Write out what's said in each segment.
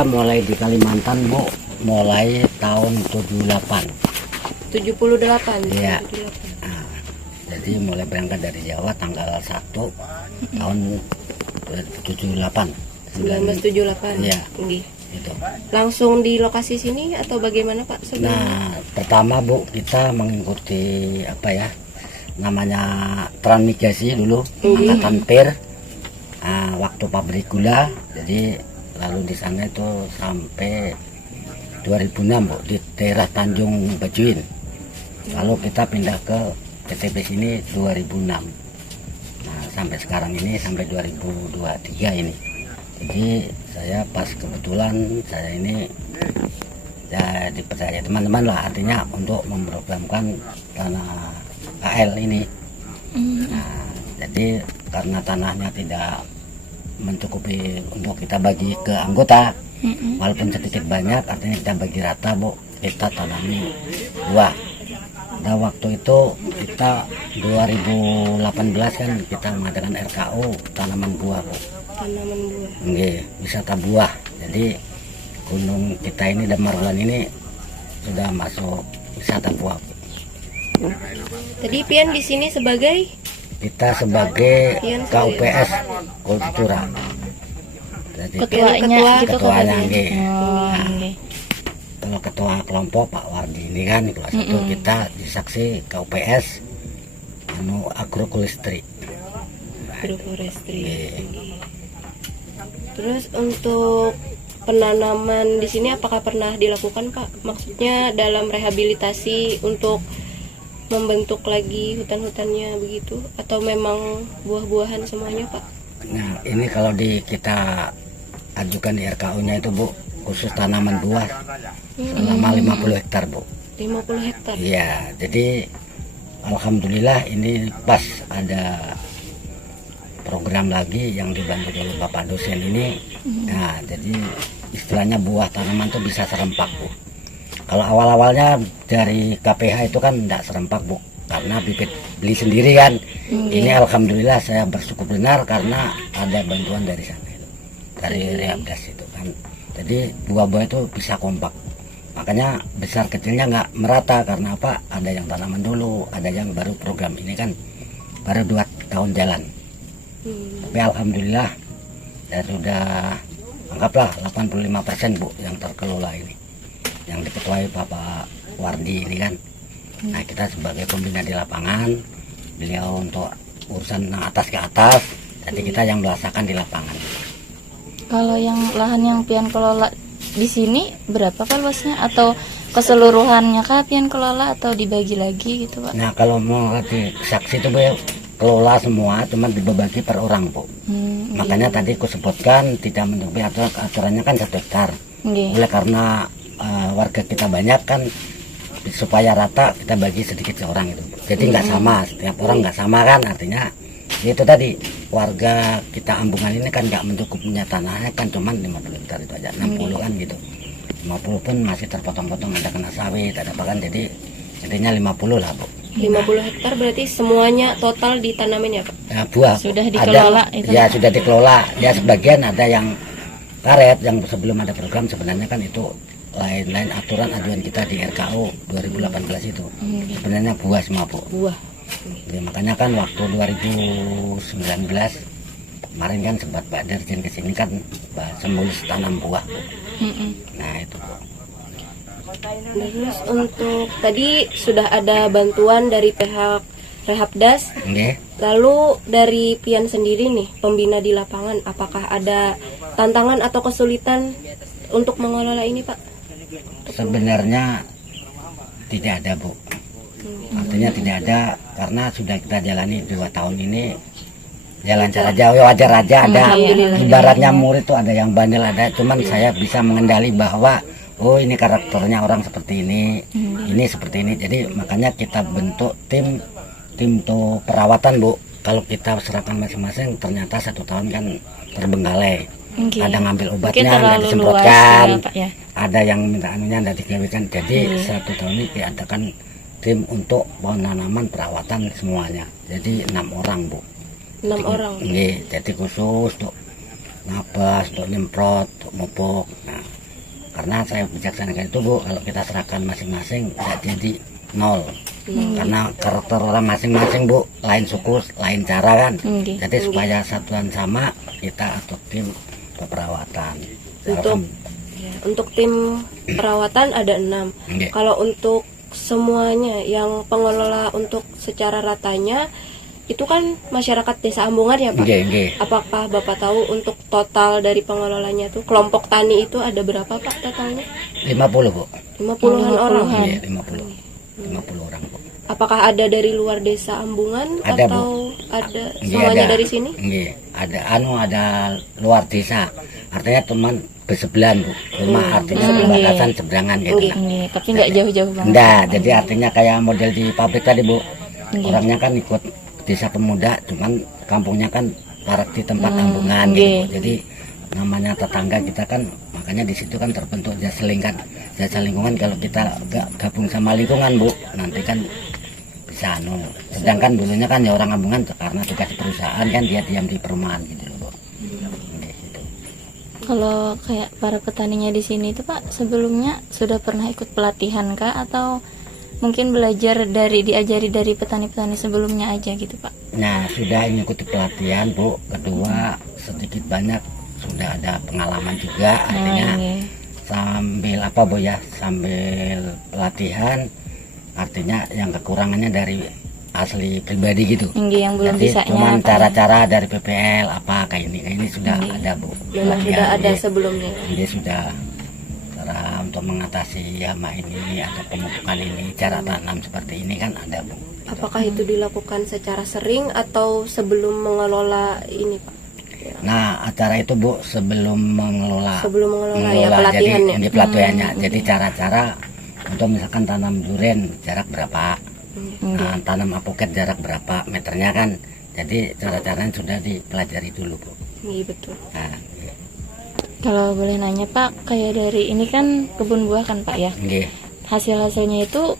kita mulai di Kalimantan, Bu, mulai tahun 78. 78. Iya. Nah, jadi mulai berangkat dari Jawa tanggal 1 tahun 78. 1978. Iya. Gitu. Langsung di lokasi sini atau bagaimana Pak sebelumnya? Nah, pertama Bu, kita mengikuti apa ya, namanya transmigrasi dulu, angkatan PIR, waktu pabrik gula. Jadi lalu di sana itu sampai 2006 Bu, di daerah Tanjung Bajuin. Lalu kita pindah ke PTP sini 2006. Nah, sampai sekarang ini, sampai 2023 ini. Jadi saya pas kebetulan saya ini ya dipercaya teman-teman lah, artinya untuk memprogramkan tanah KL ini. Nah, jadi karena tanahnya tidak mencukupi untuk kita bagi ke anggota, walaupun sedikit banyak, artinya kita bagi rata Bu, kita tanami buah. Nah, waktu itu kita 2018 kan kita mengadakan RKO tanaman buah Bu. Tanaman buah. Nggih, wisata buah. Jadi gunung kita ini dan Marwan ini sudah masuk wisata buah. Tadi Pian di sini sebagai? Kita sebagai KUPS Kultura. Jadi ketuanya nggih. Kalau ketua kelompok Pak Wardi ini kan kelas itu kita disaksi KUPS agroforestry. Terus untuk penanaman di sini apakah pernah dilakukan Pak? Maksudnya dalam rehabilitasi untuk membentuk lagi hutan-hutannya begitu, atau memang buah-buahan semuanya Pak? Nah, ini kalau kita ajukan di RKU-nya itu Bu, khusus tanaman buah selama 50 hektar Bu. 50 hektar? Iya, jadi alhamdulillah ini pas ada program lagi yang dibantu oleh Bapak dosen ini. Nah, jadi istilahnya buah tanaman itu bisa serempak Bu. Kalau awal-awalnya dari KPH itu kan tidak serempak Bu, karena bibit beli sendiri kan. Ini alhamdulillah saya bersyukur benar karena ada bantuan dari sana itu, dari Rehabdas itu kan. Jadi buah-buah itu bisa kompak. Makanya besar kecilnya nggak merata, karena apa? Ada yang tanaman dulu, ada yang baru program ini kan baru 2 tahun jalan. Tapi alhamdulillah ya sudah, anggaplah 85% Bu yang terkelola ini, yang diketuai Bapak Wardi ini kan. Nah, kita sebagai pembina di lapangan, beliau untuk urusan atas ke atas, jadi kita yang merasakan di lapangan. Kalau yang lahan yang Pian kelola di sini berapa Pak luasnya, atau keseluruhannya kah Pian kelola atau dibagi lagi gitu Pak? Nah, kalau mau di saksi itu Bu, kelola semua, cuma dibagi per orang Bu. Makanya tadi aku sebutkan tidak mencukupi aturannya kan 1 hektar. Oleh karena warga kita banyak kan, supaya rata kita bagi sedikit seorang itu. Jadi nggak sama, setiap orang nggak sama kan, artinya itu tadi warga kita Ambungan ini kan nggak mencukupinya tanahnya kan, cuman 50 hektar itu aja, 60 kan gitu. 50 pun masih terpotong-potong, ada kena sawit, ada apa kan, jadi intinya 50 lah Bu. 50 hektar berarti semuanya total ditanamin ya Pak? Ya, buah sudah dikelola ada, itu? Ya sudah dikelola. Ya sebagian ada yang karet, yang sebelum ada program sebenarnya kan itu lain-lain aturan ajuan kita di RKO 2018 itu. Sebenarnya buah semua Bu. Buah. Ya, makanya kan waktu 2019 kemarin kan sempat Pak Dirjen kesini kan semulus tanam buah Bu. Nah itu Bu. Terus untuk tadi sudah ada bantuan dari pihak Rehabdas. Lalu dari Pian sendiri nih, pembina di lapangan, apakah ada tantangan atau kesulitan untuk mengelola ini Pak? Sebenarnya tidak ada Bu. Artinya tidak ada, karena sudah kita jalani 2 tahun ini ya lancar aja, wajar aja. Ada ibaratnya murid tuh ada yang bandel, ada, cuman saya bisa mengendali bahwa oh ini karakternya orang seperti ini seperti ini. Jadi makanya kita bentuk tim untuk perawatan Bu. Kalau kita serahkan masing-masing, ternyata 1 tahun kan terbengkalai. Ada ngambil obatnya nggak disemprotkan, ada yang minta anunya nggak dikawinkan. Jadi 1 tahun ini diadakan tim untuk penanaman perawatan semuanya. Jadi 6 orang Bu. 6 orang. Jadi khusus untuk nabas, untuk nyemprot, untuk mupuk. Nah, Karena saya bijaksanakan itu Bu, kalau kita serahkan masing-masing nggak jadi nol. Karena karakter orang masing-masing Bu, lain suku, lain cara kan. Jadi supaya satuan sama, kita atau tim peperawatan. Untuk tim perawatan ada 6. Kalau untuk semuanya yang pengelola untuk secara ratanya itu kan masyarakat desa Ambungan ya Pak? Apakah Bapak tahu untuk total dari pengelolanya tuh kelompok tani itu ada berapa Pak totalnya? 50 Bu. 50-an orang? Iya, 50 orang Bu. Apakah ada dari luar desa Ambungan Ada, atau ada semuanya dari sini? Ada luar desa. Artinya teman bersebelahan Bu. Cuma artinya perbatasan seberangan gitu. Tapi nggak jauh-jauh banget. Enggak, jadi artinya kayak model di pabrik tadi Bu. Orangnya kan ikut desa pemuda, cuman kampungnya kan parak di tempat Ambungan gitu Bu. Jadi namanya tetangga kita kan, makanya di situ kan terbentuk jasa lingkungan. Kalau kita gabung sama lingkungan Bu, nanti kan bisa sedangkan dulunya kan ya orang Ambungan karena tugas di perusahaan kan dia diam di perumahan gitu loh Bu. Gitu. Kalau kayak para petaninya di sini itu Pak, sebelumnya sudah pernah ikut pelatihan kah atau mungkin belajar diajari dari petani-petani sebelumnya aja gitu Pak? Nah, sudah mengikuti pelatihan Bu. Kedua, sedikit banyak sudah ada pengalaman juga, artinya sambil apa Bu ya, sambil pelatihan, artinya yang kekurangannya dari asli pribadi gitu. Yang belum jadi bisa cuman cara-cara dari PPL apa kayak ini sudah ada Bu. Memang sudah ada sebelumnya. Jadi sudah cara untuk mengatasi hama ini atau pemupukan ini, cara tanam seperti ini kan ada Bu. Apakah itu dilakukan secara sering atau sebelum mengelola ini Pak? Nah, acara itu Bu sebelum mengelola ya pelatihannya. Jadi pelatihannya. Jadi cara-cara untuk misalkan tanam durian jarak berapa, tanam apoket jarak berapa meternya kan. Jadi cara-caranya sudah dipelajari dulu Bu. Iya betul. Nah, kalau boleh nanya Pak, kayak dari ini kan kebun buah kan Pak ya? Hasil-hasilnya itu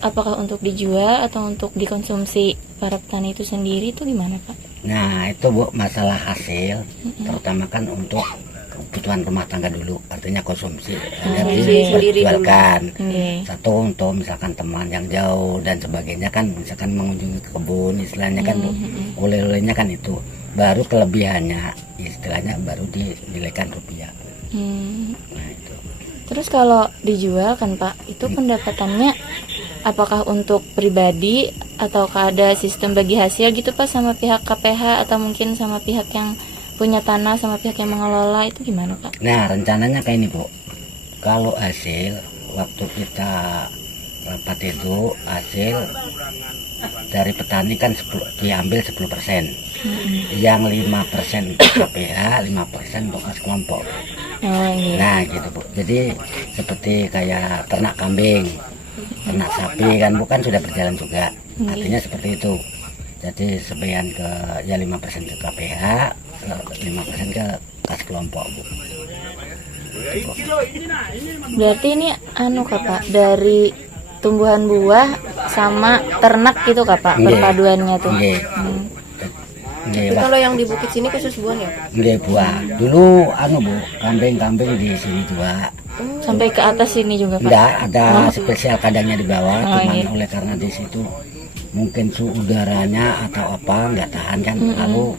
apakah untuk dijual atau untuk dikonsumsi para petani itu sendiri itu gimana Pak? Nah itu Bu, masalah hasil terutama kan untuk kebutuhan rumah tangga dulu, artinya konsumsi dijualkan. Satu untuk misalkan teman yang jauh dan sebagainya kan, misalkan mengunjungi kebun istilahnya kan oleh-olehnya kan itu, baru kelebihannya istilahnya baru dinilaikan rupiah. Nah itu. Terus kalau dijual kan Pak, itu pendapatannya apakah untuk pribadi ataukah ada sistem bagi hasil gitu Pak sama pihak KPH atau mungkin sama pihak yang punya tanah sama pihak yang mengelola, itu gimana Pak? Nah rencananya kayak ini Bu, kalau hasil waktu kita rapat itu hasil dari petani kan diambil 10%, yang 5% untuk KPH, 5% untuk kas kelompok. Nah gitu Bu, jadi seperti kayak ternak kambing, ternak sapi kan bukan sudah berjalan juga, artinya seperti itu. Jadi sebagian ke ya 5% ke KPH, 5% ke kas kelompok Bu. Berarti ini Pak, dari tumbuhan buah sama ternak gitu Pak, perpaduannya tuh. Kalau yang di bukit sini khusus buah ya? Buah. Dulu Bu, kambing-kambing di sini juga. Sampai ke atas sini juga Pak? Enggak, ada spesial kandangnya di bawah, cuman oleh karena di situ mungkin suhu udaranya atau apa nggak tahan kan, lalu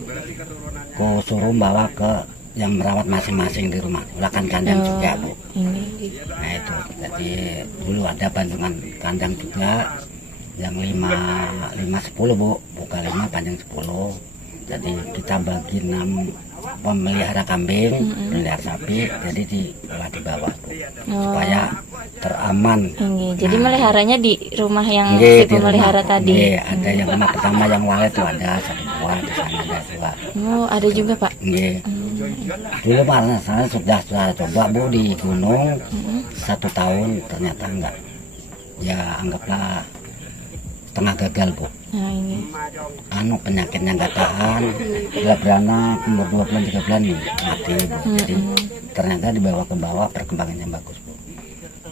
ku suruh bawa ke yang merawat masing-masing di rumah, ulakan kandang juga Bu. Nah itu, jadi dulu ada bantungan kandang juga yang 5-10 Bu, buka 5 panjang 10. Jadi kita bagi 6 pemelihara kambing, pemelihara sapi, jadi diolah di bawah Bu, supaya teraman. Jadi meliharanya di rumah yang si pemelihara tadi. Ada yang rumah pertama yang walet tuh ada 1 buah, di sana ada 2. Ada juga Pak. Dulu karena saya sudah coba Bu di gunung 1 tahun, ternyata enggak. Ya anggaplah setengah gagal Bu. Penyakitnya nggak tahan, udah beranak umur 2 bulan 3 bulan mati Bu. Jadi ternyata dibawa ke bawah perkembangannya bagus Bu.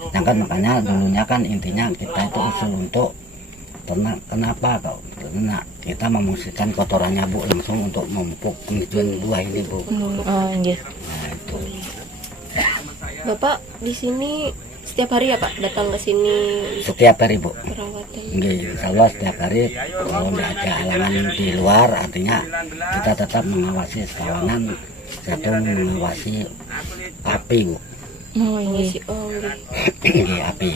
Sedangkan makanya dulunya kan intinya kita itu usul untuk ternak. Kenapa kok ternak? Kita memungsikan kotorannya Bu langsung untuk memupuk penghijauan buah ini Bu. Nah itu. Bapak di sini setiap hari ya Pak datang ke sini Setiap hari Bu. perawatan? Nggih, insya Allah setiap hari kalau tidak ada halangan di luar, artinya kita tetap mengawasi sekawanan, satu mengawasi api Bu. Oh iya. Nggih, api.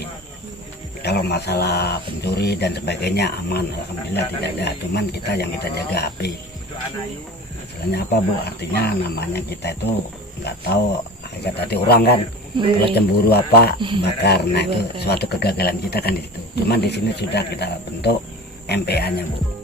Kalau masalah pencuri dan sebagainya aman, alhamdulillah tidak ada. Cuman kita yang kita jaga api. Masalahnya apa Bu? Artinya namanya kita itu nggak tahu hakikat hati orang kan. Kalau cemburu apa bakar. Nah itu suatu kegagalan kita kan di situ. Cuman di sini sudah kita bentuk MPA-nya Bu.